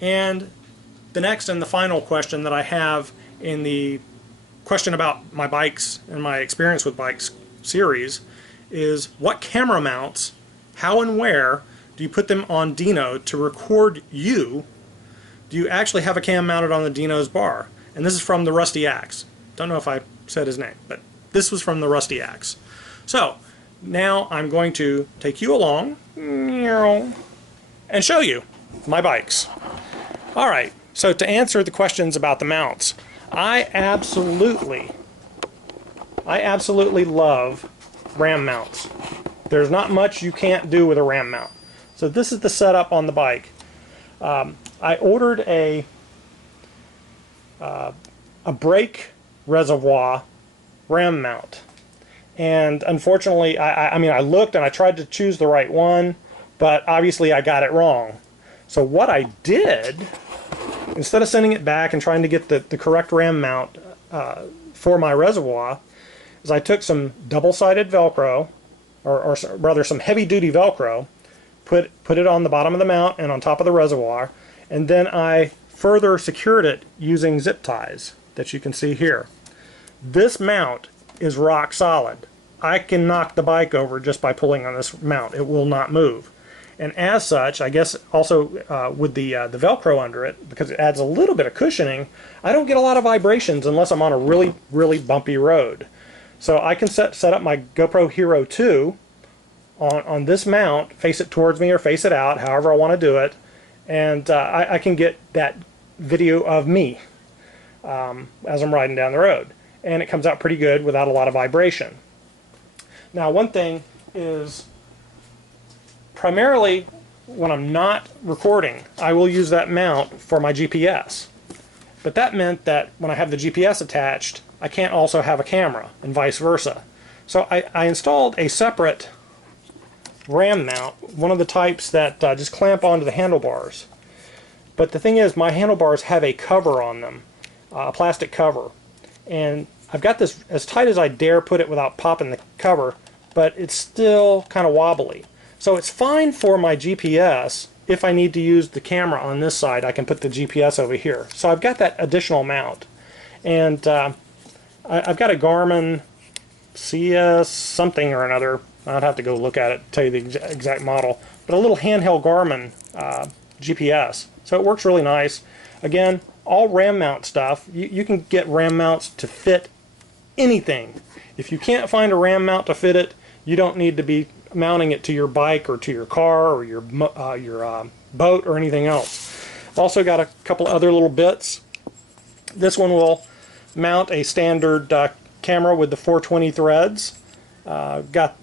And the next and the final question that I have in the question about my bikes and my experience with bikes series is, what camera mounts, how and where do you put them on Dino to record you? Do you actually have a cam mounted on the Dino's bar? And this is from the Rusty Axe. Don't know if I said his name, but this was from the Rusty Axe. So now I'm going to take you along and show you my bikes. Alright, so to answer the questions about the mounts, I absolutely love ram mounts. There's not much you can't do with a ram mount. So this is the setup on the bike. I ordered a brake reservoir ram mount, and unfortunately I mean I looked and I tried to choose the right one, but obviously I got it wrong. So what I did, instead of sending it back and trying to get the correct ram mount for my reservoir, is I took some double-sided Velcro, or rather some heavy-duty Velcro, put it on the bottom of the mount and on top of the reservoir, and then I further secured it using zip ties that you can see here. This mount is rock solid. I can knock the bike over just by pulling on this mount. It will not move. And as such, I guess also with the Velcro under it, because it adds a little bit of cushioning, I don't get a lot of vibrations unless I'm on a really, really bumpy road. So I can set up my GoPro Hero 2 on this mount, face it towards me or face it out, however I want to do it, and I can get that video of me as I'm riding down the road. And it comes out pretty good without a lot of vibration. Now, one thing is, primarily when I'm not recording, I will use that mount for my GPS. But that meant that when I have the GPS attached, I can't also have a camera, and vice versa. So I installed a separate ram mount, one of the types that just clamp onto the handlebars. But the thing is, my handlebars have a cover on them, a plastic cover. And I've got this as tight as I dare put it without popping the cover, but it's still kind of wobbly. So it's fine for my GPS. If I need to use the camera on this side, I can put the GPS over here. So I've got that additional mount. And I've got a Garmin CS something or another. I'd have to go look at it to tell you the exact model. But a little handheld Garmin GPS. So it works really nice. Again, all ram mount stuff, you can get ram mounts to fit anything. If you can't find a ram mount to fit it, you don't need to be mounting it to your bike or to your car or your boat or anything else. I've also got a couple other little bits. This one will mount a standard camera with the 420 threads. Got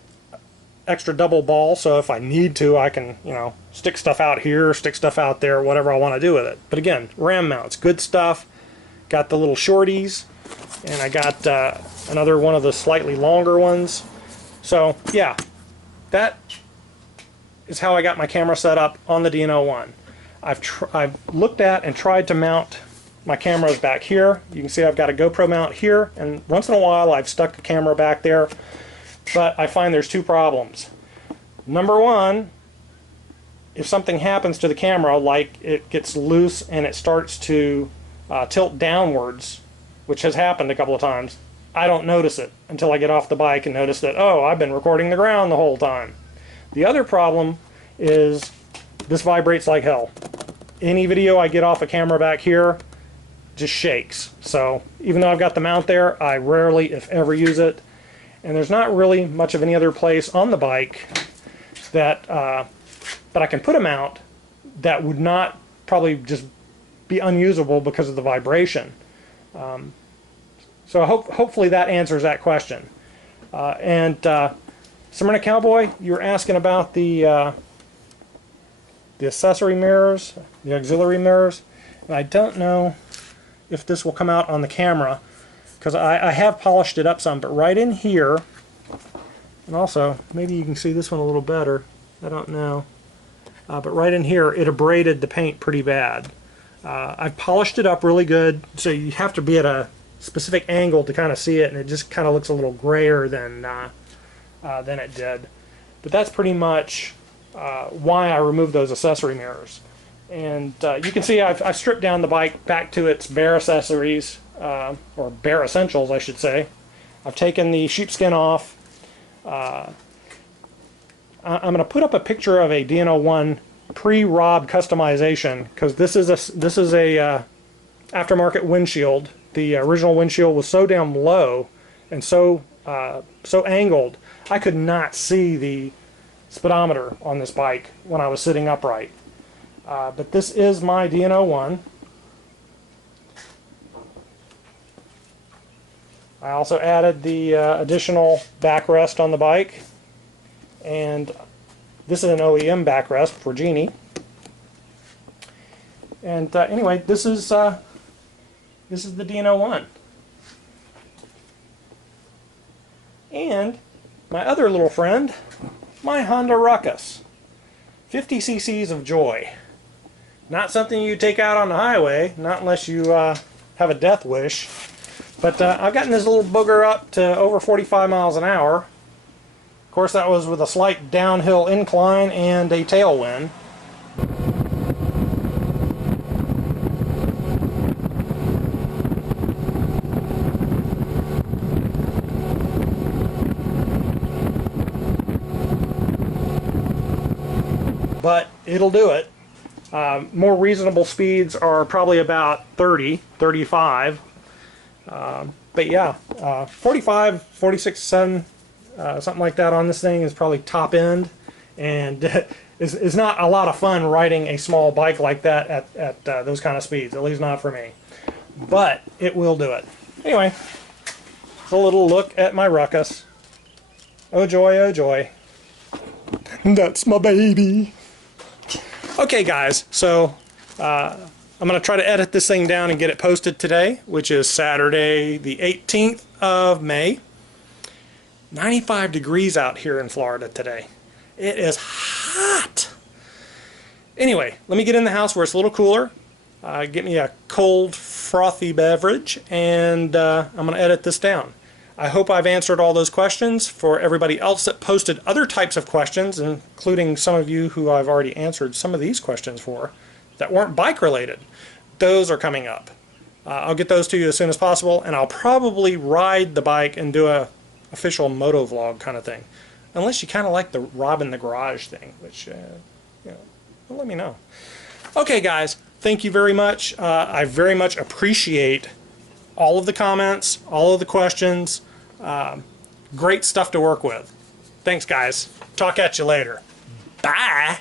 extra double ball, so if I need to, I can, you know, stick stuff out here, stick stuff out there, whatever I want to do with it. But again, ram mounts, good stuff. Got the little shorties, and I got another one of the slightly longer ones. So yeah, that is how I got my camera set up on the Dino 1. I've looked at and tried to mount my cameras back here. You can see I've got a GoPro mount here, and once in a while I've stuck the camera back there, but I find there's two problems. Number one, if something happens to the camera, like it gets loose and it starts to tilt downwards, which has happened a couple of times, I don't notice it until I get off the bike and notice that, oh, I've been recording the ground the whole time. The other problem is this vibrates like hell. Any video I get off a camera back here just shakes. So even though I've got the mount there, I rarely, if ever, use it. And there's not really much of any other place on the bike that I can put a mount that would not probably just be unusable because of the vibration. So hopefully that answers that question. Smyrna Cowboy, you were asking about the accessory mirrors, the auxiliary mirrors. And I don't know if this will come out on the camera, because I have polished it up some, but right in here, and also maybe you can see this one a little better, I don't know, but right in here it abraded the paint pretty bad. I've polished it up really good, so you have to be at a specific angle to kind of see it, and it just kind of looks a little grayer than it did. But that's pretty much why I removed those accessory mirrors. And you can see I've stripped down the bike back to its bare accessories, or bare essentials, I should say. I've taken the sheepskin off. I'm going to put up a picture of a DNO1 pre-Rob customization, because this is a aftermarket windshield. The original windshield was so damn low and so angled, I could not see the speedometer on this bike when I was sitting upright. But this is my DNO1. I also added the additional backrest on the bike, and this is an OEM backrest for Genie. And anyway, this is the DNO1. And my other little friend, my Honda Ruckus. 50 cc's of joy. Not something you take out on the highway, not unless you have a death wish. But I've gotten this little booger up to over 45 miles an hour. Of course, that was with a slight downhill incline and a tailwind. But it'll do it. More reasonable speeds are probably about 30, 35. But yeah, 45, 46, 7, something like that on this thing is probably top end, and is not a lot of fun riding a small bike like that at those kind of speeds, at least not for me. But it will do it. Anyway, a little look at my Ruckus. Oh joy, oh joy. That's my baby. Okay guys, so I'm going to try to edit this thing down and get it posted today, which is Saturday the 18th of May. 95 degrees out here in Florida today. It is hot. Anyway, let me get in the house where it's a little cooler. Get me a cold, frothy beverage, and I'm going to edit this down. I hope I've answered all those questions. For everybody else that posted other types of questions, including some of you who I've already answered some of these questions for, that weren't bike related, those are coming up. I'll get those to you as soon as possible, and I'll probably ride the bike and do a official motovlog kind of thing, unless you kind of like the Rob in the garage thing, which you know, well, let me know. Okay guys, thank you very much. I very much appreciate all of the comments, all of the questions. Great stuff to work with. Thanks guys. Talk at you later. Bye.